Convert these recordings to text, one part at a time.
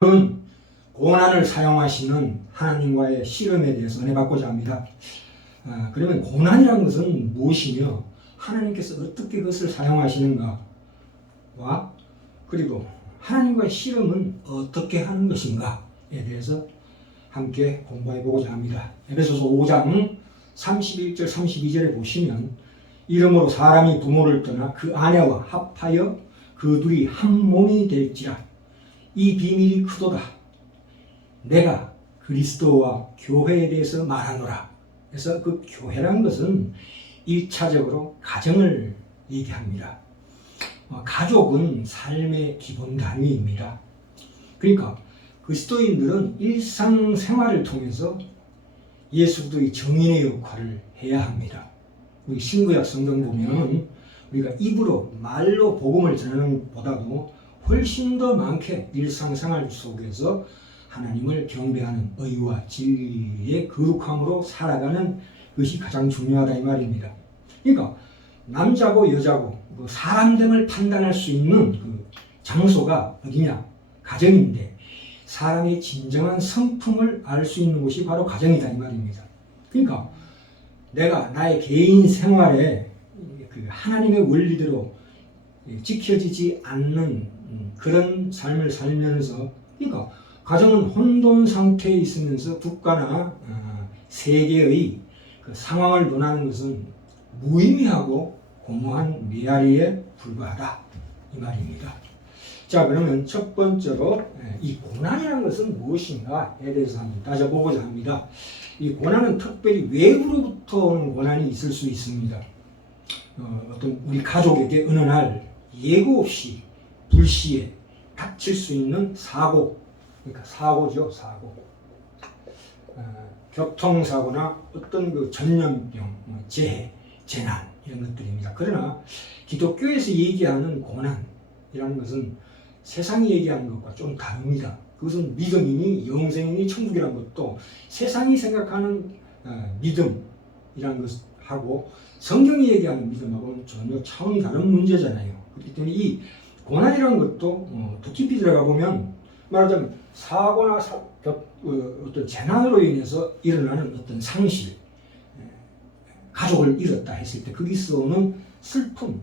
오늘은 고난을 사용하시는 하나님과의 씨름에 대해서 은혜 받고자 합니다. 그러면 고난이라는 것은 무엇이며 하나님께서 어떻게 그것을 사용하시는가와 그리고 하나님과의 씨름은 어떻게 하는 것인가에 대해서 함께 공부해 보고자 합니다. 에베소서 5장 31절 32절에 보시면 이러므로 사람이 부모를 떠나 그 아내와 합하여 그 둘이 한 몸이 될지라 이 비밀이 크도다. 내가 그리스도와 교회에 대해서 말하노라. 그래서 그 교회란 것은 1차적으로 가정을 얘기합니다. 가족은 삶의 기본 단위입니다. 그러니까 그리스도인들은 일상생활을 통해서 예수 그리스도의 정인의 역할을 해야 합니다. 우리 신구약 성경 보면 우리가 입으로 말로 복음을 전하는 것보다도 훨씬 더 많게 일상생활 속에서 하나님을 경배하는 의와 진리의 거룩함으로 살아가는 것이 가장 중요하다 이 말입니다. 그러니까 남자고 여자고 사람됨을 판단할 수 있는 그 장소가 어디냐? 가정인데 사람의 진정한 성품을 알 수 있는 곳이 바로 가정이다 이 말입니다. 그러니까 내가 나의 개인 생활에 그 하나님의 원리대로 지켜지지 않는 그런 삶을 살면서, 그러니까 가정은 혼돈 상태에 있으면서 국가나 세계의 그 상황을 논하는 것은 무의미하고 공허한 메아리에 불과하다 이 말입니다. 자, 그러면 첫 번째로 이 고난이라는 것은 무엇인가에 대해서 한번 따져보고자 합니다. 이 고난은 특별히 외부로부터 오는 고난이 있을 수 있습니다. 어떤 우리 가족에게 어느 날 예고 없이 불시에 닥칠 수 있는 사고, 그러니까 사고죠, 사고. 교통사고나 어떤 그 전염병, 재해, 재난 이런 것들입니다. 그러나 기독교에서 얘기하는 고난이라는 것은 세상이 얘기하는 것과 좀 다릅니다. 그것은 믿음이니 영생이니 천국이라는 것도 세상이 생각하는 믿음이라는 것하고 성경이 얘기하는 믿음하고는 전혀 차원이 다른 문제잖아요. 그렇기 때문에 이 고난이라는 것도 더 깊이 들어가 보면 말하자면 사고나 어떤 재난으로 인해서 일어나는 어떤 상실, 가족을 잃었다 했을 때 거기서 오는 슬픔,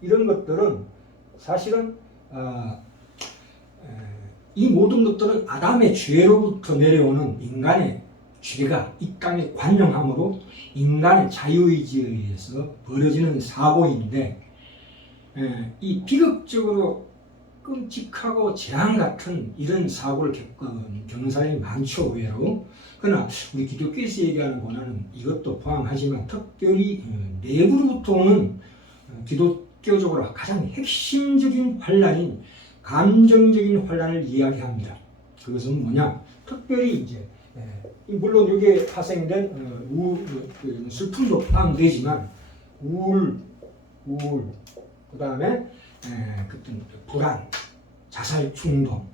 이런 것들은 사실은 이 모든 것들은 아담의 죄로부터 내려오는 인간의 죄가 이 땅에 관영함으로 인간의 자유의지에 의해서 벌어지는 사고인데, 이 비극적으로 끔찍하고 재앙 같은 이런 사고를 겪는 사람이 많죠, 의외로. 그러나 우리 기독교에서 얘기하는 고난은 이것도 포함하지만 특별히 내부로부터 오는 기독교적으로 가장 핵심적인 환난인 감정적인 환난을 이야기합니다. 그것은 뭐냐? 특별히 이제 물론 여기에 파생된 슬픔도 포함되지만 우울, 그 다음에 그때 불안, 자살 충동,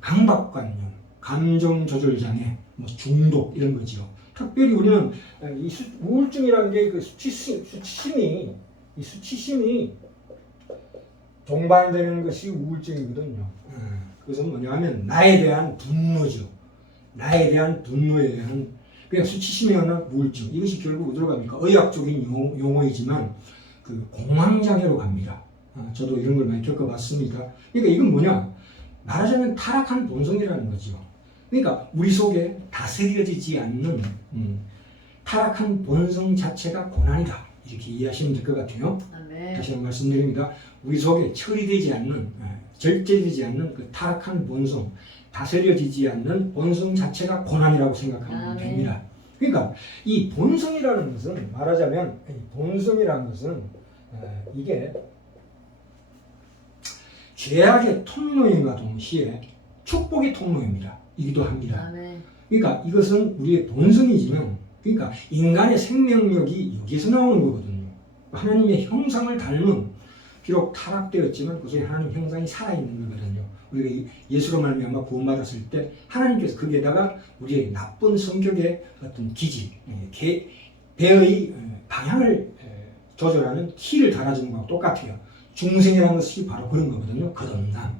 강박관념, 감정 조절 장애, 중독 이런 거죠. 특별히 우리는 이 우울증이라는 게 그 수치심이 동반되는 것이 우울증이거든요. 그것은 뭐냐면 나에 대한 분노죠. 나에 대한 분노에 대한 그냥 수치심이나 우울증, 이것이 결국 어디로 갑니까? 의학적인 용어이지만 그 공황장애로 갑니다. 저도 이런 걸 많이 겪어봤습니다. 그러니까 이건 뭐냐? 말하자면 타락한 본성이라는 거죠. 그러니까 우리 속에 다스려지지 않는 타락한 본성 자체가 고난이다. 이렇게 이해하시면 될 것 같아요. 네. 다시 한번 말씀드립니다. 우리 속에 처리되지 않는, 절제되지 않는 그 타락한 본성, 다스려지지 않는 본성 자체가 고난이라고 생각하면 됩니다. 그러니까 이 본성이라는 것은 말하자면 이게 죄악의 통로임과 동시에 축복의 통로입니다. 이기도 합니다. 그러니까 이것은 우리의 본성이지만, 그러니까 인간의 생명력이 여기에서 나오는 거거든요. 하나님의 형상을 닮은, 비록 타락되었지만 그 속에 하나님 형상이 살아있는 거거든요. 우리가 예수로 말미암아 구원받았을 때 하나님께서 거기에다가 우리의 나쁜 성격의 어떤 기질, 배의 방향을 조절하는 키를 달아주는 것과 똑같아요. 중생이라는 것이 바로 그런 거거든요. 거듭남.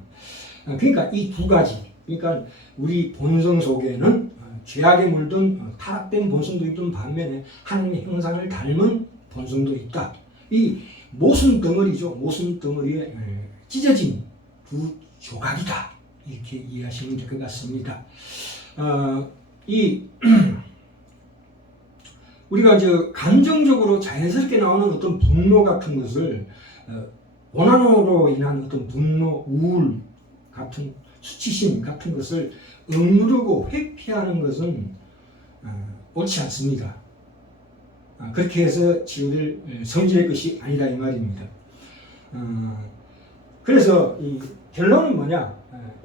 그러니까 이 두 가지, 그러니까 우리 본성 속에는 죄악에 물든 타락된 본성도 있던 반면에 하나님의 형상을 닮은 본성도 있다. 이 모순 덩어리죠. 모순 덩어리에 찢어진 두 조각이다. 이렇게 이해하시면 될 것 같습니다. 우리가 감정적으로 자연스럽게 나오는 어떤 분노 같은 것을 원한으로 인한 어떤 분노, 우울 같은 수치심 같은 것을 억누르고 회피하는 것은 옳지 않습니다. 그렇게 해서 지어질 성질의 것이 아니다 이 말입니다. 그래서 이 결론은 뭐냐?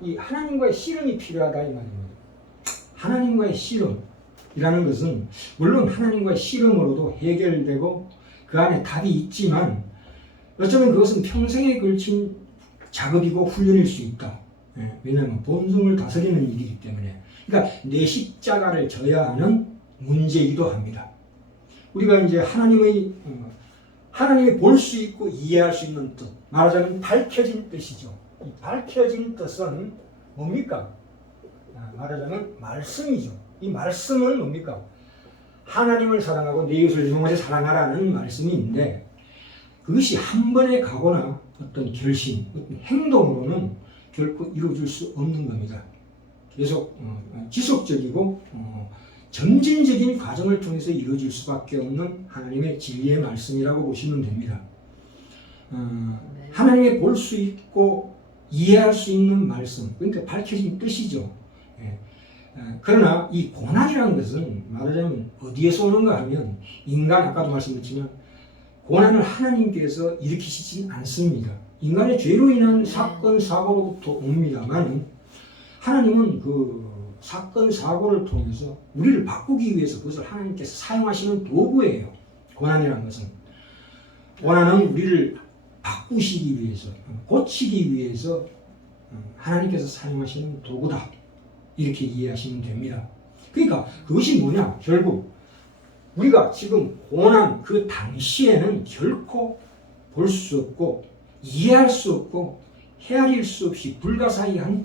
이 하나님과의 씨름이 필요하다 이 말입니다. 하나님과의 씨름이라는 것은 물론 하나님과의 씨름으로도 해결되고 그 안에 답이 있지만 어쩌면 그것은 평생에 걸친 작업이고 훈련일 수 있다. 왜냐하면 본성을 다스리는 일이기 때문에. 그러니까 내 십자가를 져야 하는 문제이기도 합니다. 우리가 이제 하나님이 볼 수 있고 이해할 수 있는 뜻, 말하자면 밝혀진 뜻이죠. 이 밝혀진 뜻은 뭡니까? 말하자면 말씀이죠. 이 말씀은 뭡니까? 하나님을 사랑하고 내 이웃을 이웃같이 사랑하라는 말씀인데 그것이 한 번에 가거나 어떤 결심, 어떤 행동으로는 결코 이루어질 수 없는 겁니다. 계속 지속적이고 점진적인 과정을 통해서 이루어질 수밖에 없는 하나님의 진리의 말씀이라고 보시면 됩니다. 하나님의 볼 수 있고 이해할 수 있는 말씀, 그러니까 밝혀진 뜻이죠. 그러나 이 고난이라는 것은 말하자면 어디에서 오는가 하면 인간, 아까도 말씀드렸지만 고난을 하나님께서 일으키시진 않습니다. 인간의 죄로 인한 사건, 사고로부터 옵니다만 하나님은 그 사건, 사고를 통해서 우리를 바꾸기 위해서 그것을 하나님께서 사용하시는 도구예요. 고난이라는 것은. 고난은 우리를 바꾸시기 위해서, 고치기 위해서 하나님께서 사용하시는 도구다. 이렇게 이해하시면 됩니다. 그러니까 그것이 뭐냐? 결국 우리가 지금 고난 그 당시에는 결코 볼 수 없고 이해할 수 없고 헤아릴 수 없이 불가사의한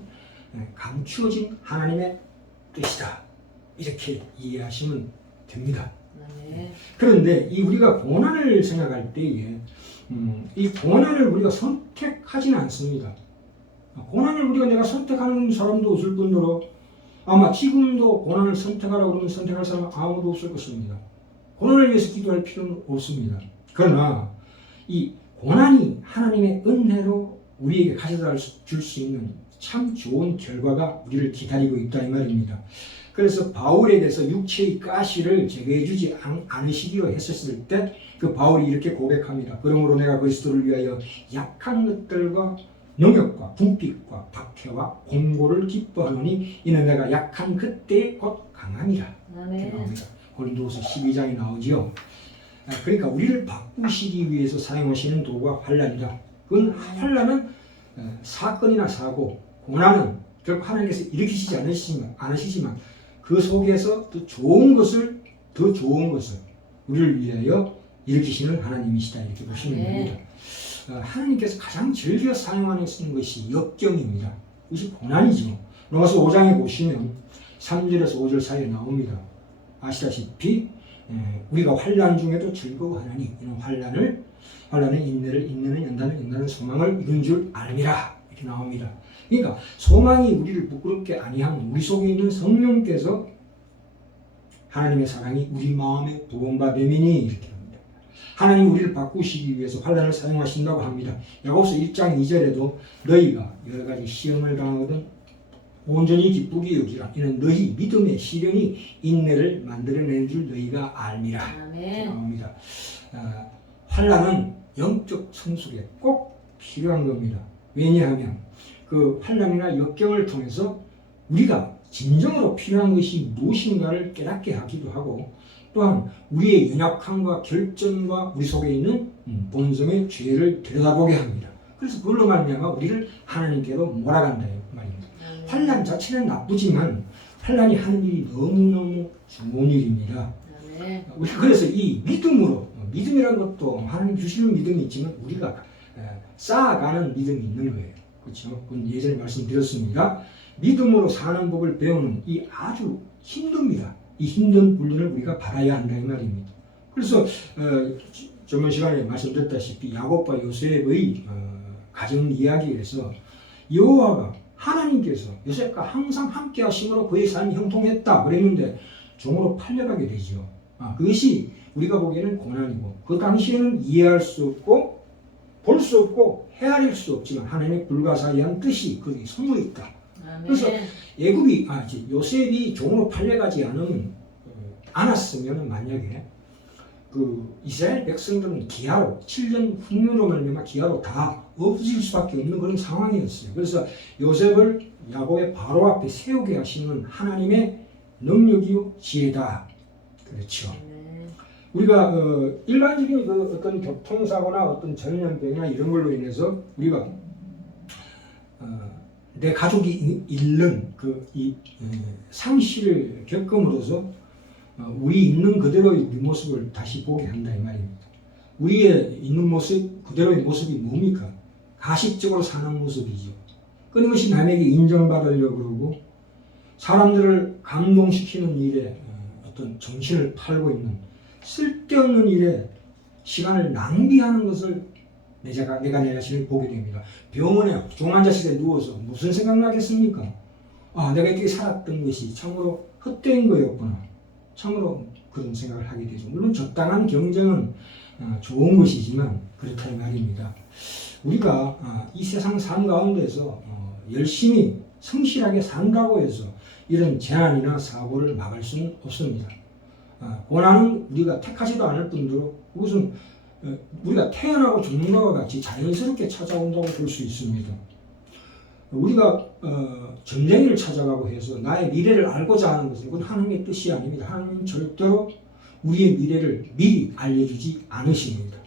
감추어진 하나님의 뜻이다. 이렇게 이해하시면 됩니다. 네. 그런데 이 우리가 고난을 생각할 때에 이 고난을 우리가 선택하지는 않습니다. 고난을 우리가 내가 선택하는 사람도 없을 뿐더러 아마 지금도 고난을 선택하라고 그러면 선택할 사람은 아무도 없을 것입니다. 고난을 위해서 기도할 필요는 없습니다. 그러나 이 고난이 하나님의 은혜로 우리에게 가져다 줄 수 있는 참 좋은 결과가 우리를 기다리고 있다 이 말입니다. 그래서 바울에 대해서 육체의 가시를 제거해 주지 않으시기로 했었을 때 그 바울이 이렇게 고백합니다. 그러므로 내가 그리스도를 위하여 약한 것들과 능욕과 궁핍과 박해와 공고를 기뻐하노니 이는 내가 약한 그때에 곧 강함이라. 이렇게 나옵니다. 고린도후서 12장에 나오지요. 그러니까 우리를 바꾸시기 위해서 사용하시는 도구가 환난이다. 그건 환난은 사건이나 사고, 고난은 결국 하나님께서 일으키시지 않으시지만 그 속에서 더 좋은 것을 우리를 위하여 일으키시는 하나님이시다. 이렇게 보시면 됩니다. 하나님께서 가장 즐겨 사용하는 것이 역경입니다. 이것이 고난이죠. 로마서 5장에 보시면 3절에서 5절 사이에 나옵니다. 아시다시피 우리가 환난 중에도 즐거워하나니 이는 환난은 인내를, 인내는 연단을, 연단은 소망을 이룬 줄 알미라. 이렇게 나옵니다. 그러니까 소망이 우리를 부끄럽게 아니하면 우리 속에 있는 성령께서 하나님의 사랑이 우리 마음에 부음바 되미니 이렇게 합니다. 하나님 우리를 바꾸시기 위해서 환난을 사용하신다고 합니다. 야고보서 1장 2절에도 너희가 여러 가지 시험을 당하거든 온전히 기쁘게 여기라. 이는 너희 믿음의 시련이 인내를 만들어낸 줄 너희가 알미라. 이렇게 나옵니다. 환난은 영적 성숙에 꼭 필요한 겁니다. 왜냐하면 그 환난이나 역경을 통해서 우리가 진정으로 필요한 것이 무엇인가를 깨닫게 하기도 하고 또한 우리의 연약함과 결점과 우리 속에 있는 본성의 죄를 들여다보게 합니다. 그래서 그걸로 말미암아 우리를 하나님께로 몰아간다 말입니다. 환난 자체는 나쁘지만 환난이 하는 일이 너무너무 좋은 일입니다. 그래서 이 믿음이라는 것도 하나님 주시는 믿음이 있지만 우리가 쌓아가는 믿음이 있는 거예요. 그렇죠? 그건 예전에 말씀드렸습니다. 믿음으로 사는 법을 배우는 이 아주 힘듭니다. 이 힘든 훈련을 우리가 받아야 한다 이 말입니다. 그래서 저번 시간에 말씀드렸다시피 야곱과 요셉의 가정 이야기에서 여호와가 하나님께서 요셉과 항상 함께 하심으로 그의 삶이 형통했다 그랬는데 종으로 팔려가게 되죠. 그것이 우리가 보기에는 고난이고 그 당시에는 이해할 수 없고 볼 수 없고 헤아릴 수 없지만 하나님의 불가사의한 뜻이 거기 숨어 있다. 그래서 요셉이 종으로 팔려가지 않았으면 만약에 그 이스라엘 백성들은 기아로 7년 흉년으로 말미암아 기아로 다 없어질 수밖에 없는 그런 상황이었어요. 그래서 요셉을 야곱의 바로 앞에 세우게 하시는 하나님의 능력이요 지혜다. 그렇죠. 우리가 일반적인 그 어떤 교통사고나 어떤 전염병이나 이런 걸로 인해서 우리가 내 가족이 잃는 이 상실을 겪음으로써 우리 있는 그대로의 우리 모습을 다시 보게 한다 이 말입니다. 우리의 있는 모습 그대로의 모습이 뭡니까? 가식적으로 사는 모습이죠. 끊임없이 남에게 인정받으려고 그러고 사람들을 감동시키는 일에 어떤 정신을 팔고 있는 쓸데없는 일에 시간을 낭비하는 것을 내가 내 자신을 보게 됩니다. 병원에 종환자실에 누워서 무슨 생각나겠습니까? 내가 이렇게 살았던 것이 참으로 헛된 거였구나. 참으로 그런 생각을 하게 되죠. 물론 적당한 경쟁은 좋은 것이지만 그렇다 이 말입니다. 우리가 이 세상 삶 가운데서 열심히 성실하게 산다고 해서 이런 재난이나 사고를 막을 수는 없습니다. 고난은 우리가 택하지도 않을 뿐더러 그것은 우리가 태어나고 죽는 것과 같이 자연스럽게 찾아온다고 볼 수 있습니다. 우리가 전쟁을 찾아가고 해서 나의 미래를 알고자 하는 것은 그건 하나님의 뜻이 아닙니다. 하나님은 절대로 우리의 미래를 미리 알려주지 않으십니다.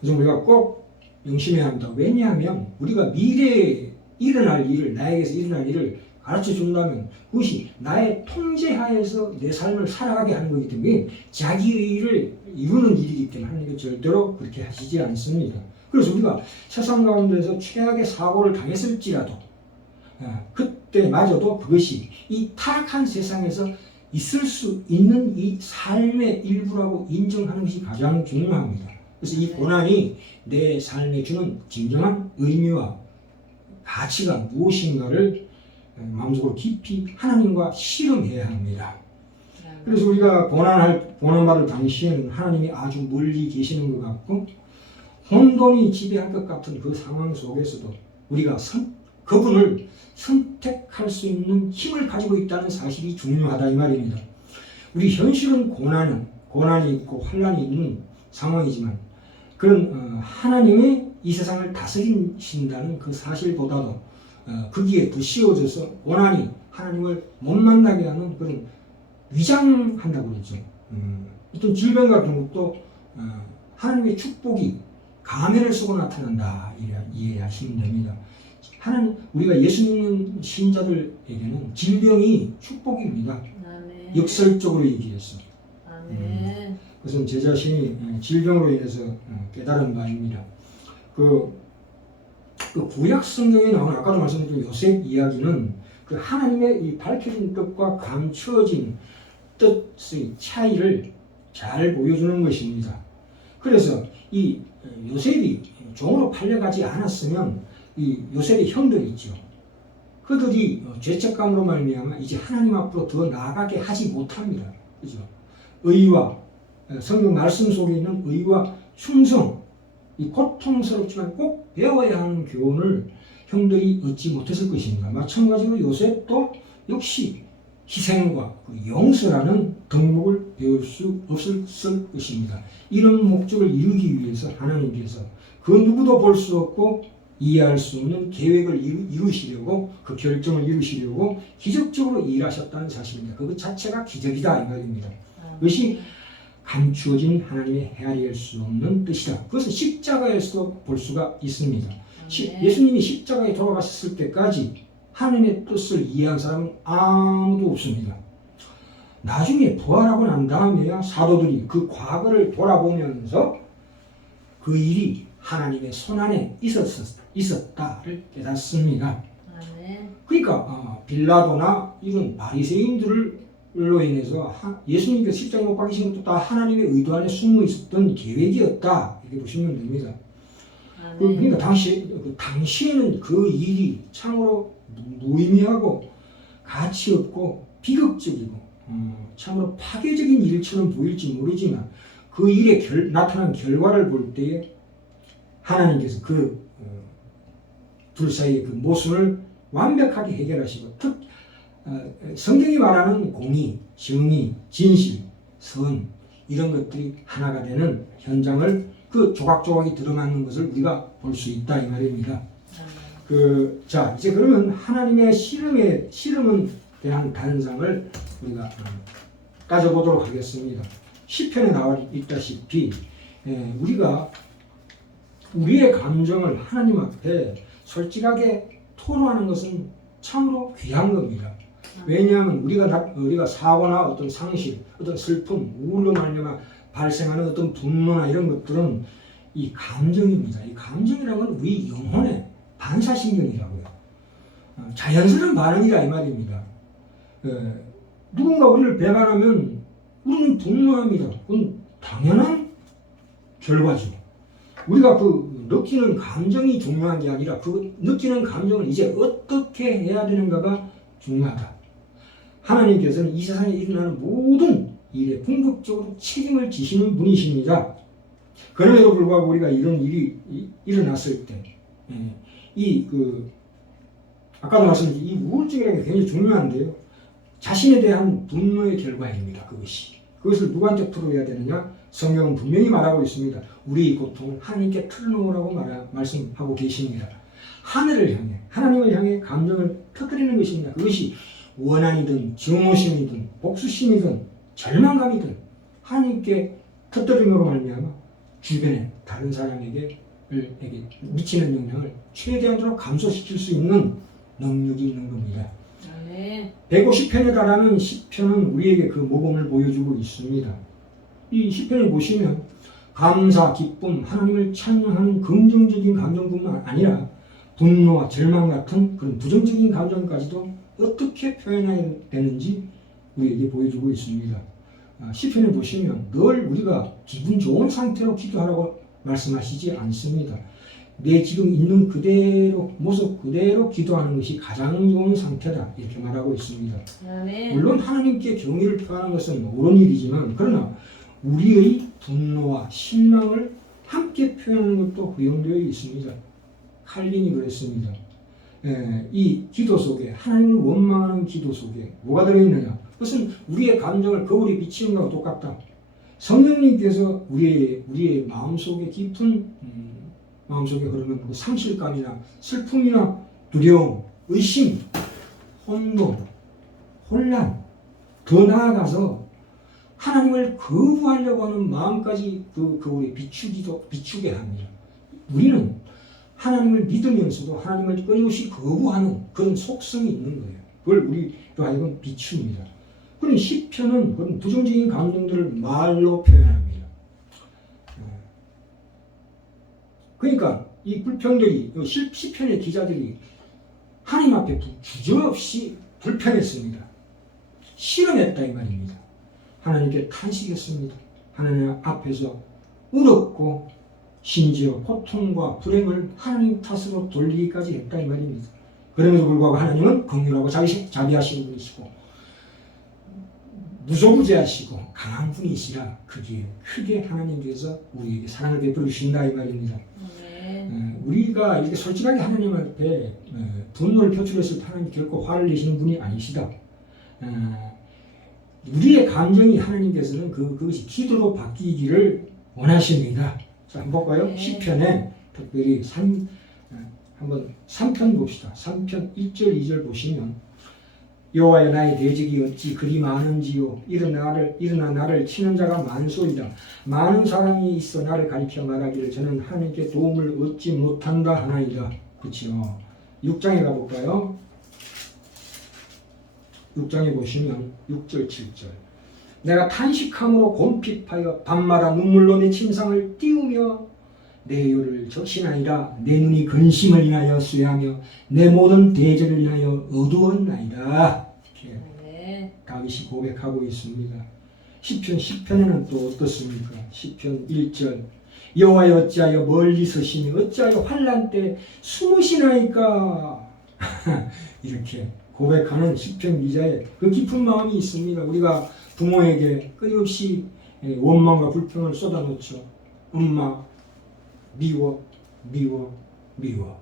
그래서 우리가 꼭 명심해야 합니다. 왜냐하면 우리가 미래에 일어날 일을 나에게서 일어날 일을 가르쳐 준다면 그것이 나의 통제하에서 내 삶을 살아가게 하는 거기 때문에 자기의 일을 이루는 일이기 때문에 하나님은 절대로 그렇게 하시지 않습니다. 그래서 우리가 세상 가운데서 최악의 사고를 당했을지라도 그때마저도 그것이 이 타락한 세상에서 있을 수 있는 이 삶의 일부라고 인정하는 것이 가장 중요합니다. 그래서 이 고난이 내 삶에 주는 진정한 의미와 가치가 무엇인가를 마음속으로 깊이 하나님과 실험해야 합니다. 그래서 우리가 고난받을 당시에는 하나님이 아주 멀리 계시는 것 같고 혼돈이 지배할 것 같은 그 상황 속에서도 우리가 그분을 선택할 수 있는 힘을 가지고 있다는 사실이 중요하다 이 말입니다. 우리 현실은 고난이 있고 환난이 있는 상황이지만 그런 하나님의 이 세상을 다스리신다는 그 사실보다도 거기에 더 씌워져서 고난이 하나님을 못 만나게 하는 그런 위장한다고 그러죠. 어떤 질병 같은 것도 하나님의 축복이 가면을 쓰고 나타난다 이해하시면 됩니다. 우리가 예수 믿는 신자들에게는 질병이 축복입니다. 아멘. 역설적으로 얘기해서. 그것은 제 자신이 질병으로 인해서 깨달은 바입니다. 그 구약 성경에 나온 아까도 말씀드린 요셉 이야기는 그 하나님의 이 밝혀진 뜻과 감추어진 뜻의 차이를 잘 보여주는 것입니다. 그래서 이 요셉이 종으로 팔려가지 않았으면 이 요셉의 형들이 있죠. 그들이 죄책감으로 말미암아 이제 하나님 앞으로 더 나아가게 하지 못합니다. 그죠? 의와 성경 말씀 속에 있는 의와 충성, 이 고통스럽지만 꼭 배워야 하는 교훈을 형들이 얻지 못했을 것입니다. 마찬가지로 요셉도 역시 희생과 그 용서라는 덕목을 배울 수 없었을 것입니다. 이런 목적을 이루기 위해서 하나님께서 그 누구도 볼 수 없고 이해할 수 없는 계획을 이루시려고 그 결정을 이루시려고 기적적으로 일하셨다는 사실입니다. 그것 자체가 기적이다 이 말입니다. 그것이 감추어진 하나님의 헤아릴 수 없는 뜻이다. 그것은 십자가에서도 볼 수가 있습니다. 예수님이 십자가에 돌아가셨을 때까지 하나님의 뜻을 이해한 사람은 아무도 없습니다. 나중에 부활하고 난 다음에야 사도들이 그 과거를 돌아보면서 그 일이 하나님의 손안에 있었다를 깨닫습니다. 그러니까 빌라도나 이런 바리새인들로 인해서 예수님께서 십자가에 못 박히신 것도 다 하나님의 의도 안에 숨어 있었던 계획이었다 이렇게 보시면 됩니다. 그러니까 당시에는 그 일이 참으로 무의미하고 가치 없고 비극적이고 참으로 파괴적인 일처럼 보일지 모르지만 그 일에 나타난 결과를 볼 때에 하나님께서 그 둘 사이의 그 모순을 완벽하게 해결하시고 성경이 말하는 공의, 정의, 진실, 선 이런 것들이 하나가 되는 현장을 그 조각조각이 들어맞는 것을 우리가 볼 수 있다 이 말입니다. 자 이제 그러면 하나님의 씨름은 대한 단상을 우리가 따져보도록 하겠습니다. 시편에 나와 있다시피 우리가 우리의 감정을 하나님 앞에 솔직하게 토로하는 것은 참으로 귀한 겁니다. 왜냐하면 우리가 사고나 어떤 상실, 어떤 슬픔, 우울로 말미암아 발생하는 어떤 분노나 이런 것들은 이 감정입니다. 이 감정이라는 건 우리 영혼의 반사신경이라고요. 자연스러운 반응이라 이 말입니다. 누군가 우리를 배반하면 우리는 분노합니다. 그건 당연한 결과죠. 우리가 느끼는 감정이 중요한 게 아니라 그 느끼는 감정을 이제 어떻게 해야 되는가가 중요하다. 하나님께서는 이 세상에 일어나는 모든 일에 궁극적으로 책임을 지시는 분이십니다. 그럼에도 불구하고 우리가 이런 일이 일어났을 때, 아까도 말씀드린 이 우울증이라는 게 굉장히 중요한데요. 자신에 대한 분노의 결과입니다. 그것을 누구한테 풀어야 되느냐? 성경은 분명히 말하고 있습니다. 우리의 고통을 하나님께 털어놓으라고 말씀하고 계십니다. 하늘을 향해, 하나님을 향해 감정을 터뜨리는 것입니다. 그것이 원한이든 증오심이든 복수심이든 절망감이든 하나님께 터뜨림으로 말미암아 주변에 다른 사람에게 미치는 영향을 최대한으로 감소시킬 수 있는 능력이 있는 겁니다. 150편에 달하는 시편은 우리에게 그 모범을 보여주고 있습니다. 이 시편을 보시면 감사, 기쁨, 하나님을 찬양하는 긍정적인 감정뿐만 아니라 분노와 절망 같은 그런 부정적인 감정까지도 어떻게 표현해야 되는지 우리에게 보여주고 있습니다. 시편을 보시면 늘 우리가 기분 좋은 상태로 기도하라고 말씀하시지 않습니다. 내 지금 있는 그대로, 모습 그대로 기도하는 것이 가장 좋은 상태다 이렇게 말하고 있습니다. 물론 하나님께 경의를 표하는 것은 옳은 일이지만 그러나 우리의 분노와 실망을 함께 표현하는 것도 허용되어 있습니다. 칼빈이 그랬습니다. 이 기도 속에 하나님을 원망하는 기도 속에 뭐가 들어있느냐? 그것은 우리의 감정을 거울에 비치는 것과 똑같다. 성령님께서 우리의 마음속에 깊은 마음속에 흐르는 그 상실감이나 슬픔이나 두려움, 의심, 혼돈, 혼란, 더 나아가서 하나님을 거부하려고 하는 마음까지 그 거울에 비추게 합니다. 우리는 하나님을 믿으면서도 하나님을 끊임없이 거부하는 그런 속성이 있는 거예요. 그걸 우리로 하여금 비춥니다. 그런 시편은 그런 부정적인 감정들을 말로 표현합니다. 그러니까 이 불평들이 시편의 기자들이 하나님 앞에 주저없이 불평했습니다. 실험했다 이 말입니다. 하나님께 탄식했습니다. 하나님 앞에서 울었고 심지어 고통과 불행을 하나님 탓으로 돌리기까지 했다 이 말입니다. 그럼에도 불구하고 하나님은 긍휼하고 자비하시는 분이시고 무소부재하시고 강한 분이시라 크게 하나님께서 우리에게 사랑을 베풀어 주신다 이 말입니다. 우리가 이렇게 솔직하게 하나님 앞에 분노를 표출했을 때 하나님 결코 화를 내시는 분이 아니시다. 우리의 감정이 하나님께서는 그것이 기도로 바뀌기를 원하십니다. 자, 한번 볼까요? 시편에 특별히 한번 3편 봅시다. 3편 1절 2절 보시면 여호와여 나의 대적이 어찌 그리 많은지요. 일어나 나를 치는 자가 많소이다. 많은 사람이 있어 나를 가리켜 말하기를 저는 하나님께 도움을 얻지 못한다 하나이다. 그렇죠. 6장에 가볼까요? 6장에 보시면 6절 7절 내가 탄식함으로 곰핍하여 밤마다 눈물로 내 침상을 띄우며 내 혀를 적시나이다. 내 눈이 근심을 인하여 쇠하며 내 모든 대적을 인하여 어두웠나이다. 이렇게 네. 다윗이 고백하고 있습니다. 시편 10편에는 또 어떻습니까? 시편 1절 여호와여 어찌하여 멀리 서시며 어찌하여 환난 때 숨으시나이까. 이렇게 고백하는 시편 기자의 그 깊은 마음이 있습니다. 우리가 부모에게 끊임없이 원망과 불평을 쏟아놓죠. 엄마 미워 미워 미워.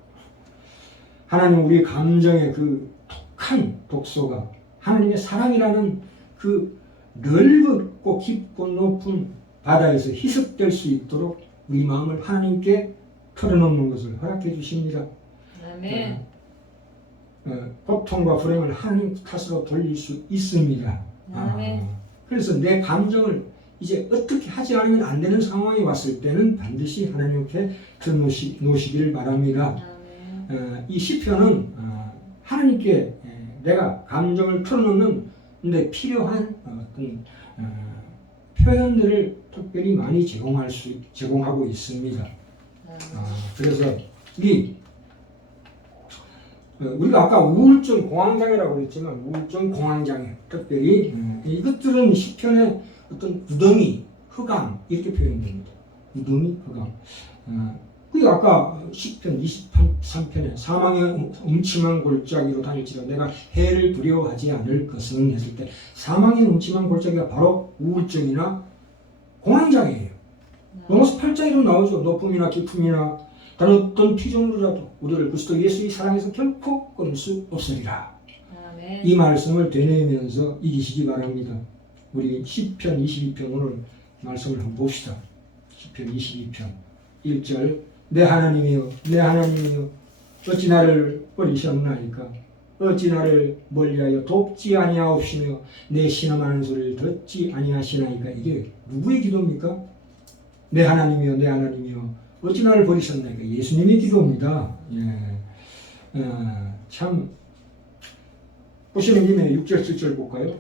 하나님 우리 감정의 그 독한 독소가 하나님의 사랑이라는 그 넓고 깊고 높은 바다에서 희석될 수 있도록 우리 마음을 하나님께 털어놓는 것을 허락해 주십니다. 아멘. 고통과 불행을 하나님 탓으로 돌릴 수 있습니다. 아멘. 그래서 내 감정을 이제 어떻게 하지 않으면 안 되는 상황이 왔을 때는 반드시 하나님께 털어놓으시기를 바랍니다. 아멘. 이 시편은 하나님께 내가 감정을 털어놓는 데 필요한 어떤 표현들을 특별히 많이 제공하고 있습니다. 그래서 우리가 아까 우울증 공황장애라고 그랬지만 우울증 공황장애 특별히 이것들은 시편의 어떤 무덤이 흑암 이렇게 표현됩니다. 무덤이 흑암. 그리고 아까 시편 23편에 사망의 음침한 골짜기로 다닐지라 내가 해를 두려워하지 않을 것은 했을 때 사망의 음침한 골짜기가 바로 우울증이나 공황장애예요. 로마서 8장에도 나오죠. 높음이나 깊음이나 다른 어떤 피조물이라도 우리를 그리스도 예수의 사랑에서 결코 끊을 수 없으리라. 아멘. 이 말씀을 되뇌면서 이기시기 바랍니다. 우리 시편 22편 오늘 말씀을 한번 봅시다. 시편 22편 1절 내 하나님이여 내 하나님이여 어찌 나를 버리셨나이까 어찌 나를 멀리하여 돕지 아니하옵시며 내 신음하는 소리를 듣지 아니하시나이까. 이게 누구의 기도입니까? 내 하나님이여 내 하나님이여 어찌 나를 버리셨나이까. 예수님의 기도입니다. 참 보시는 김에 6절 7절 볼까요?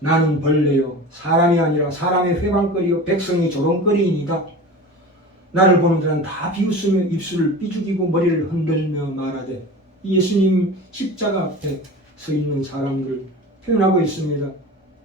나는 벌레요 사람이 아니라 사람의 회방거리요 백성이 조롱거리이니이다. 나를 보는 자는 다 비웃으며 입술을 삐죽이고 머리를 흔들며 말하되. 예수님 십자가 앞에 서 있는 사람들 표현하고 있습니다.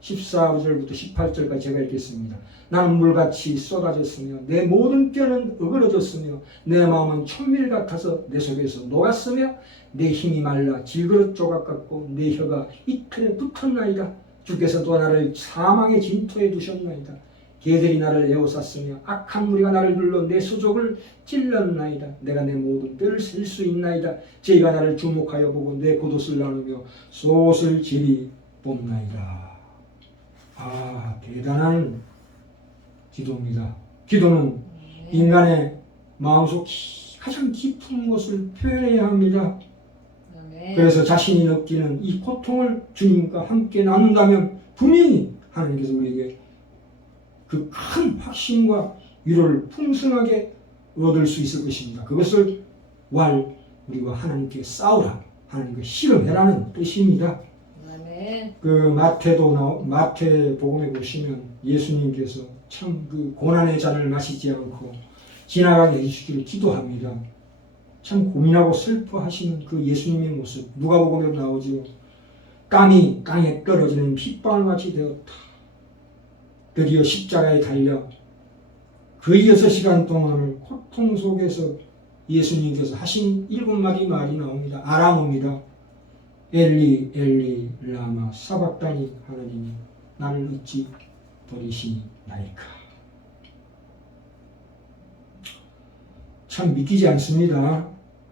14절부터 18절까지 제가 읽겠습니다. 나는 물같이 쏟아졌으며 내 모든 뼈는 어그러졌으며 내 마음은 천밀 같아서 내 속에서 녹았으며 내 힘이 말라 질그릇 조각 같고 내 혀가 이틀에 붙었나이다. 주께서도 나를 사망의 진토에 두셨나이다. 개들이 나를 에워쌌으며 악한 무리가 나를 둘러 내 수족을 찔렀나이다. 내가 내 모든 뼈를 셀 수 있나이다. 저희가 나를 주목하여 보고 내 겉옷을 나누며 솥을 지리 뽑나이다. 대단한 기도입니다. 기도는 인간의 마음속 가장 깊은 것을 표현해야 합니다. 그래서 자신이 느끼는 이 고통을 주님과 함께 나눈다면 분명히 하나님께서 우리에게 그 큰 확신과 위로를 풍성하게 얻을 수 있을 것입니다. 그것을 우리와 하나님께 싸우라, 하나님께 실험해라는 뜻입니다. 그 마태복음에 보시면 예수님께서 참 그 고난의 잔을 마시지 않고 지나가게 해주시기를 기도합니다. 참 고민하고 슬퍼하시는 그 예수님의 모습 누가복음에도 나오죠. 땀이 땅에 떨어지는 핏방울같이 되었다. 드디어 십자가에 달려 그 6시간 동안을 고통 속에서 예수님께서 하신 7마디 말이 나옵니다. 아람어입니다. 엘리 엘리 라마 사박다니 하나님이 나를 어찌 버리시나이까. 참 믿기지 않습니다.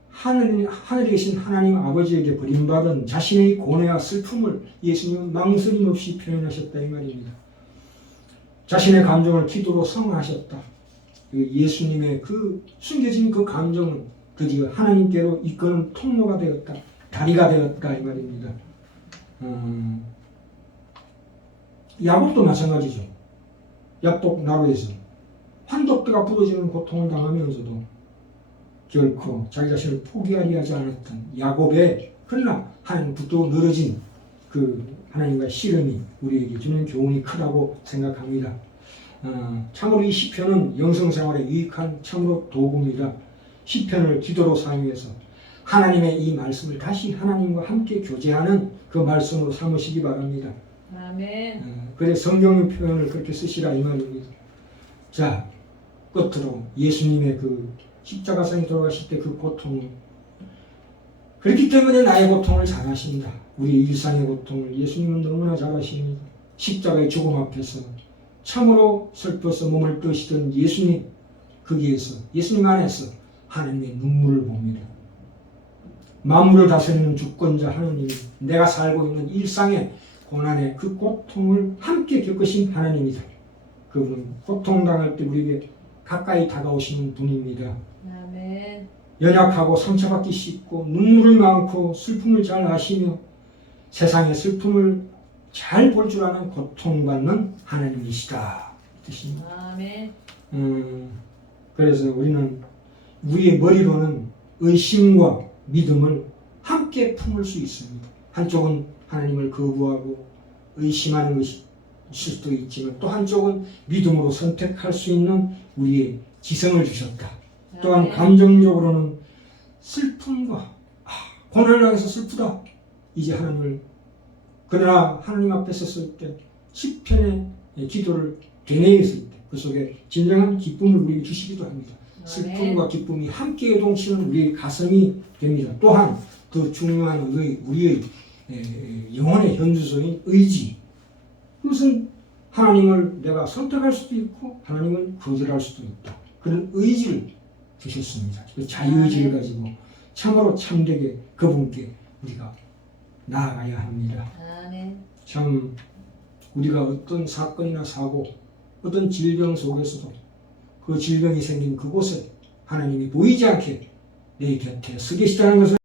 하늘에 계신 하나님 아버지에게 버림받은 자신의 고뇌와 슬픔을 예수님은 망설임 없이 표현하셨다 이 말입니다. 자신의 감정을 기도로 성화하셨다. 예수님의 그 숨겨진 그 감정은 드디어 하나님께로 이끄는 통로가 되었다. 다리가 되었다 이 말입니다. 야곱도 마찬가지죠. 야곱 나루에서 환독대가 부러지는 고통을 당하면서도 결코 자기 자신을 포기하려 하지 않았던 야곱의 그러나 하나님 붙들고 늘어진 그 하나님과의 씨름이 우리에게 주는 교훈이 크다고 생각합니다. 참으로 이 시편은 영성생활에 유익한 참으로 도구입니다. 시편을 기도로 사용해서 하나님의 이 말씀을 다시 하나님과 함께 교제하는 그 말씀으로 삼으시기 바랍니다. 아멘. 그래 성경 표현을 그렇게 쓰시라 이 말입니다. 자, 끝으로 예수님의 그 십자가상에 돌아가실 때 그 고통, 그렇기 때문에 나의 고통을 잘 아십니다. 우리 일상의 고통을 예수님은 너무나 잘 아십니다. 십자가의 죽음 앞에서 참으로 슬퍼서 몸을 뜨시던 예수님, 거기에서 예수님 안에서 하나님의 눈물을 봅니다. 만물을 다스리는 주권자 하나님, 내가 살고 있는 일상의 고난의 그 고통을 함께 겪으신 하나님이다. 그분 고통당할 때 우리에게 가까이 다가오시는 분입니다. 아멘. 연약하고 상처받기 쉽고 눈물을 많고 슬픔을 잘 아시며 세상의 슬픔을 잘 볼 줄 아는 고통받는 하나님이시다. 뜻입니다. 아멘. 그래서 우리는 우리의 머리로는 의심과 믿음을 함께 품을 수 있습니다. 한쪽은 하나님을 거부하고 의심하는 것일 수도 있지만 또 한쪽은 믿음으로 선택할 수 있는 우리의 지성을 주셨다. 또한 아멘. 감정적으로는 슬픔과 고난을 당해서 슬프다. 이제 하나님을 그러나 하나님 앞에 섰을 때 시편의 기도를 되뇌었을 때 그 속에 진정한 기쁨을 우리에게 주시기도 합니다. 슬픔과 기쁨이 함께 요동치는 우리의 가슴이 됩니다. 또한 더 중요한 우리의 영혼의 현주소인 의지. 그것은 하나님을 내가 선택할 수도 있고 하나님을 거절할 수도 있다. 그런 의지를 주셨습니다. 그 자유의지를 가지고 참으로 참되게 그분께 우리가 나아가야 합니다. 아멘. 참 우리가 어떤 사건이나 사고, 어떤 질병 속에서도 그 질병이 생긴 그곳에 하나님이 보이지 않게 내 곁에 서 계시다는 것을